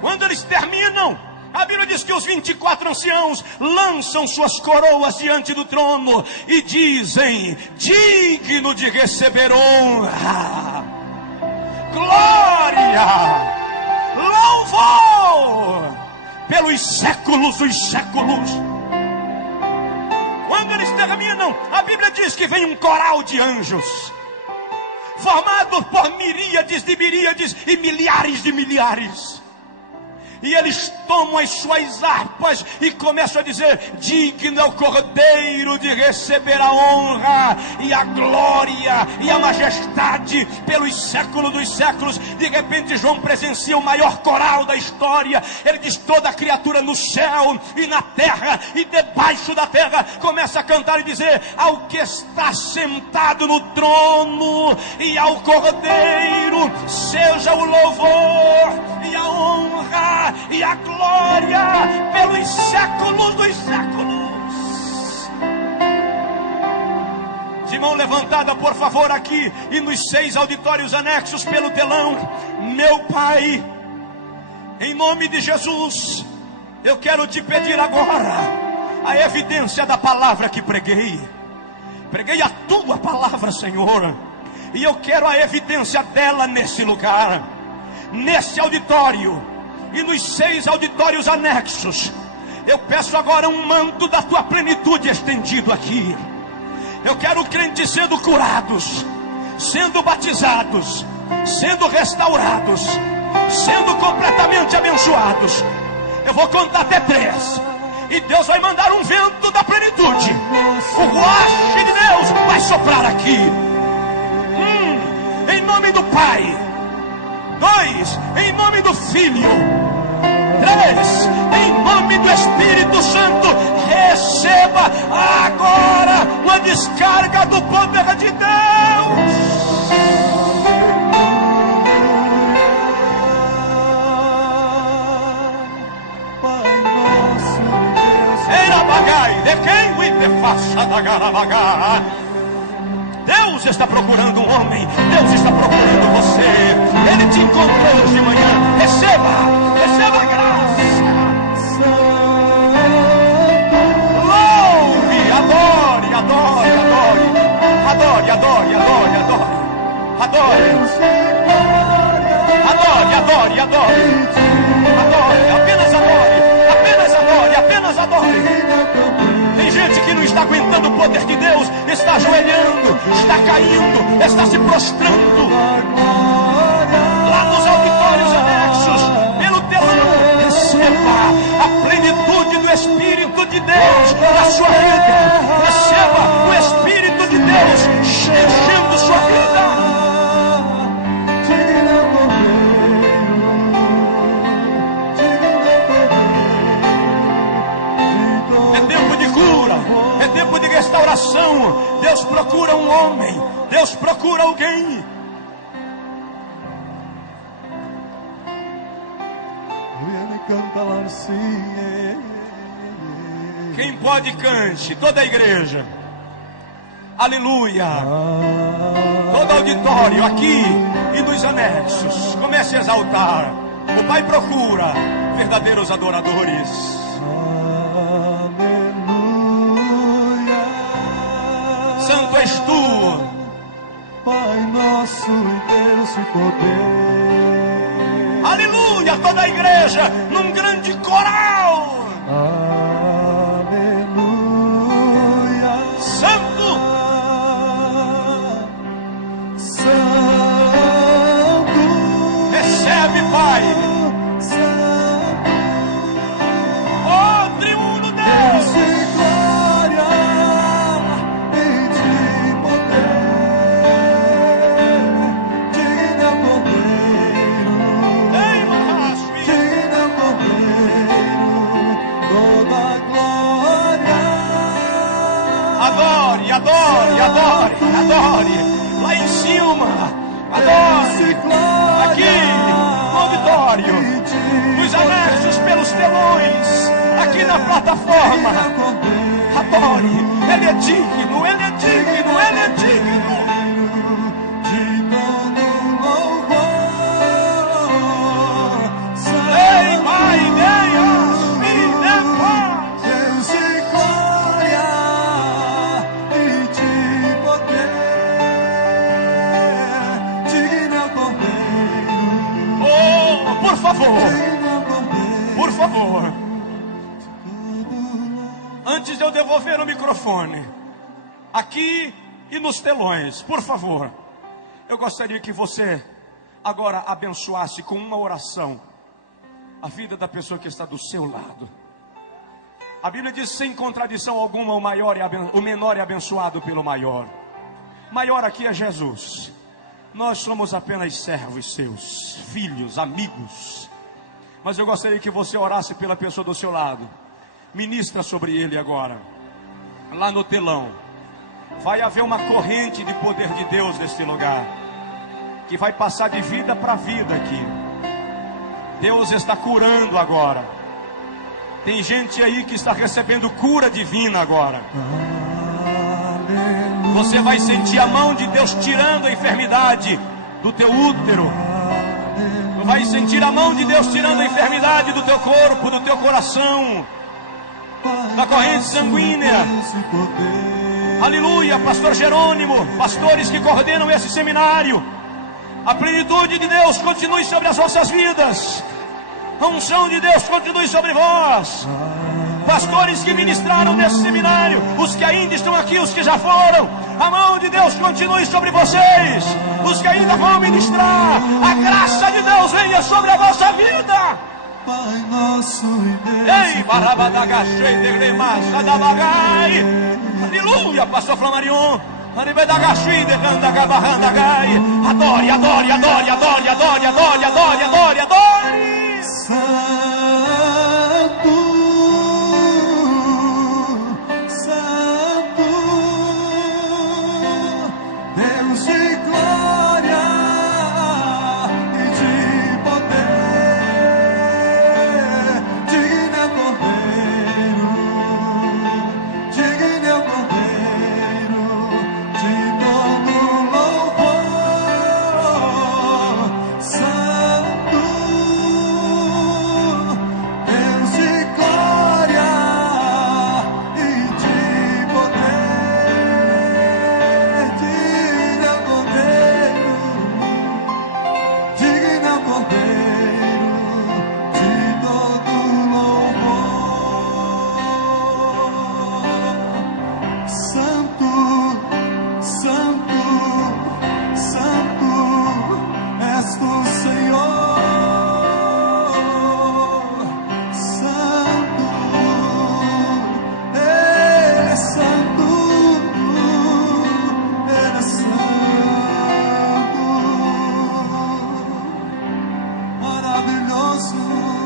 Quando eles terminam, a Bíblia diz que os 24 anciãos lançam suas coroas diante do trono e dizem: digno de receber honra, glória, louvor pelos séculos dos séculos. Quando eles terminam, a Bíblia diz que vem um coral de anjos, formado por miríades de miríades e milhares de milhares. E eles tomam as suas harpas e começam a dizer: digno é o Cordeiro de receber a honra e a glória e a majestade pelos séculos dos séculos. De repente João presencia o maior coral da história. Ele diz: toda criatura no céu e na terra e debaixo da terra começa a cantar e dizer: ao que está sentado no trono e ao Cordeiro seja o louvor e a honra e a glória pelos séculos dos séculos. De mão levantada, por favor, aqui e nos 6 auditórios anexos pelo telão. Meu Pai, em nome de Jesus, eu quero te pedir agora a evidência da palavra que preguei. Preguei a tua palavra, Senhor, e eu quero a evidência dela nesse lugar, nesse auditório e nos 6 auditórios anexos. Eu peço agora um manto da tua plenitude estendido aqui. Eu quero crentes sendo curados, sendo batizados, sendo restaurados, sendo completamente abençoados. Eu vou contar até 3 e Deus vai mandar um vento da plenitude. O ruach de Deus vai soprar aqui. Em nome do Pai. 2, em nome do Filho. 3, em nome do Espírito Santo. Receba agora uma descarga do poder de Deus. Pai nosso Deus. Era bagai, de quem o te faça da garabaga. Deus está procurando um homem. Deus está procurando você. Ele te encontrou hoje de manhã. Receba a graça. Louve, adore, adore, adore, adore, adore, adore, adore. Adore. Adore, adore, adore. Adore, apenas adore. Apenas adore, apenas adore. Tem gente que não está aguentando o poder de Deus, está ajoelhando, está caindo, está se prostrando. Lá nos auditórios anexos, pelo telão, receba a plenitude do Espírito de Deus na sua vida. Receba o Espírito de Deus enchendo sua vida. É tempo de cura, é tempo de restauração. Deus procura um homem, Deus procura alguém. Quem pode, cante, toda a igreja. Aleluia. Todo auditório aqui e nos anexos, comece a exaltar. O Pai procura verdadeiros adoradores. Santo és tu, Pai nosso e Deus e poder. Aleluia, toda a igreja num grande coral. Aleluia. Santo, Santo. recebe, Pai. Santo. Oh, triuno Deus Deus. de glória e de poder. Digno Cordeiro. Ei, Mahasmi. Digno Cordeiro, toda glória. Adore, adore, adore, adore. Lá em cima, adore. Aqui, no auditório, nos anexos, pelos telões, aqui na plataforma. Adore. Ele é digno, ele é digno, ele é digno. De todo louvor. Ei, Pai, dei-as-me, dê paz. Deus de glória e de poder. Digno Cordeiro. Oh, por favor, Digno Cordeiro. por favor. Antes de eu devolver o microfone, aqui e nos telões, por favor, eu gostaria que você agora abençoasse com uma oração a vida da pessoa que está do seu lado. A Bíblia diz sem contradição alguma, o menor é abençoado pelo maior. Maior aqui é Jesus. Nós somos apenas servos seus, filhos, amigos. Mas eu gostaria que você orasse pela pessoa do seu lado. Ministra sobre ele agora. Lá no telão vai haver uma corrente de poder de Deus neste lugar, que vai passar de vida para vida aqui. Deus está curando agora. Tem gente aí que está recebendo cura divina agora. Você vai sentir a mão de Deus tirando a enfermidade do teu útero. Tu vai sentir a mão de Deus tirando a enfermidade do teu corpo, do teu coração, da corrente sanguínea. Aleluia, pastor Jerônimo, pastores que coordenam esse seminário, a plenitude de Deus continue sobre as vossas vidas. A unção de Deus continue sobre vós. Pastores que ministraram nesse seminário, os que ainda estão aqui, os que já foram, a mão de Deus continue sobre vocês. Os que ainda vão ministrar, a graça de Deus venha sobre a vossa vida. Pai nosso e Deus. Ei, barabadagachei, derremassa da bagai. Aleluia, pastor Flamarion. Aribedagachei, derrandagabarrandagai. Adore, adore, adore, adore, adore, adore, adore, adore, adore. Santo, Santo, Deus de glória e de poder. Digno Cordeiro, digno Cordeiro, de todo louvor. Santo, nosso.